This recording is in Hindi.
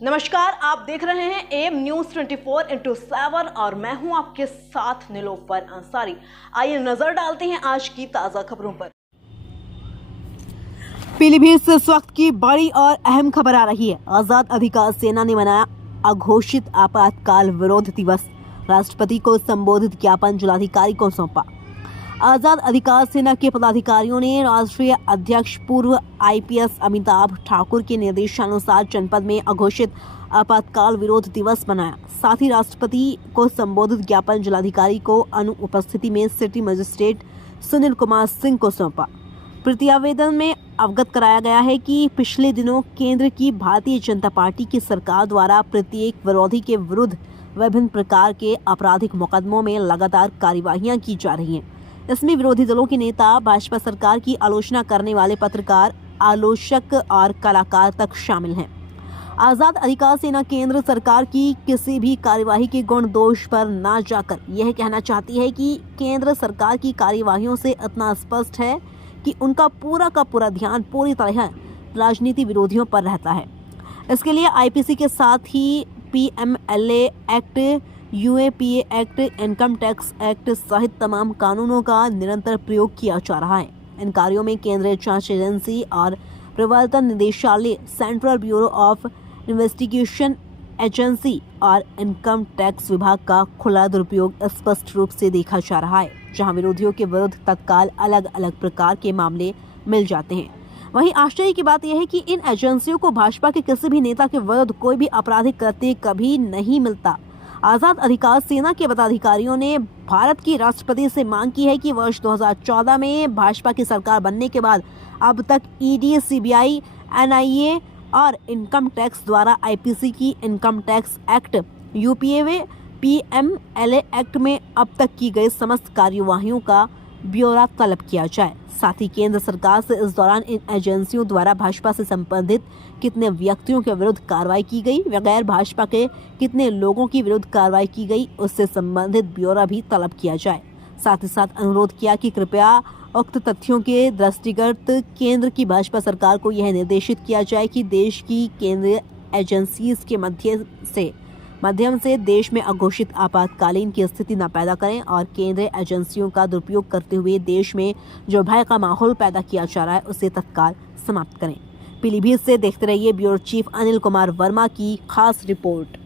नमस्कार, आप देख रहे हैं एम न्यूज 24/7 और मैं हूं आपके साथ नीलोफर अंसारी। आइए नजर डालते हैं आज की ताजा खबरों पर। पीलीभीत से इस वक्त की बड़ी और अहम खबर आ रही है। आजाद अधिकार सेना ने मनाया अघोषित आपातकाल विरोध दिवस। राष्ट्रपति को संबोधित ज्ञापन जिलाधिकारी को सौंपा। आजाद अधिकार सेना के पदाधिकारियों ने राष्ट्रीय अध्यक्ष पूर्व आईपीएस अमिताभ ठाकुर के निर्देशानुसार जनपद में अघोषित आपातकाल विरोध दिवस मनाया। साथ ही राष्ट्रपति को संबोधित ज्ञापन जिलाधिकारी को अनुपस्थिति में सिटी मजिस्ट्रेट सुनील कुमार सिंह को सौंपा। प्रतिवेदन में अवगत कराया गया है कि पिछले दिनों केंद्र की भारतीय जनता पार्टी की सरकार द्वारा प्रत्येक विरोधी के विरुद्ध विभिन्न प्रकार के आपराधिक मुकदमों में लगातार कार्यवाहियां की जा रही हैं। इसमें विरोधी दलों के नेता, भाजपा सरकार की आलोचना करने वाले पत्रकार, आलोचक और कलाकार तक शामिल हैं। आजाद अधिकार सेना केंद्र सरकार की किसी भी कार्यवाही के गुण दोष पर न जाकर यह कहना चाहती है कि केंद्र सरकार की कार्यवाहियों से इतना स्पष्ट है कि उनका पूरा का पूरा ध्यान पूरी तरह राजनीति विरोधियों पर रहता है। इसके लिए आईपीसी के साथ ही PMLA act, UAPA act, income tax act सहित तमाम कानूनों का निरंतर प्रयोग किया जा रहा है। इन कार्यों में केंद्रीय जांच एजेंसी और प्रवर्तन निदेशालय, central bureau of investigation agency और इनकम टैक्स विभाग का खुला दुरुपयोग स्पष्ट रूप से देखा जा रहा है, जहां विरोधियों के विरुद्ध तत्काल अलग अलग प्रकार के मामले मिल जाते हैं। वहीं आश्चर्य की बात यह है कि इन एजेंसियों को भाजपा के किसी भी नेता के विरुद्ध कोई भी आपराधिक कृत्य कभी नहीं मिलता। आजाद अधिकार सेना के पदाधिकारियों ने भारत की राष्ट्रपति से मांग की है कि वर्ष 2014 में भाजपा की सरकार बनने के बाद अब तक ईडी, सीबीआई, एनआईए और इनकम टैक्स द्वारा आईपीसी की income tax act, UPA, PMLA act में अब तक की गई समस्त कार्यवाहियों का ब्यौरा तलब किया जाए। साथ ही केंद्र सरकार से इस दौरान इन एजेंसियों द्वारा भाजपा से संबंधित कितने व्यक्तियों के विरुद्ध कार्रवाई की गई, बगैर भाजपा के कितने लोगों की विरुद्ध कार्रवाई की गई, उससे संबंधित ब्यौरा भी तलब किया जाए। साथ ही साथ अनुरोध किया कि कृपया उक्त तथ्यों के दृष्टिगत केंद्र की भाजपा सरकार को यह निर्देशित किया जाए कि देश की केंद्रीय एजेंसीज के माध्यम से देश में अघोषित आपातकालीन की स्थिति न पैदा करें और केंद्रीय एजेंसियों का दुरुपयोग करते हुए देश में जो भय का माहौल पैदा किया जा रहा है उसे तत्काल समाप्त करें। पीलीभीत से देखते रहिए ब्यूरो चीफ अनिल कुमार वर्मा की खास रिपोर्ट।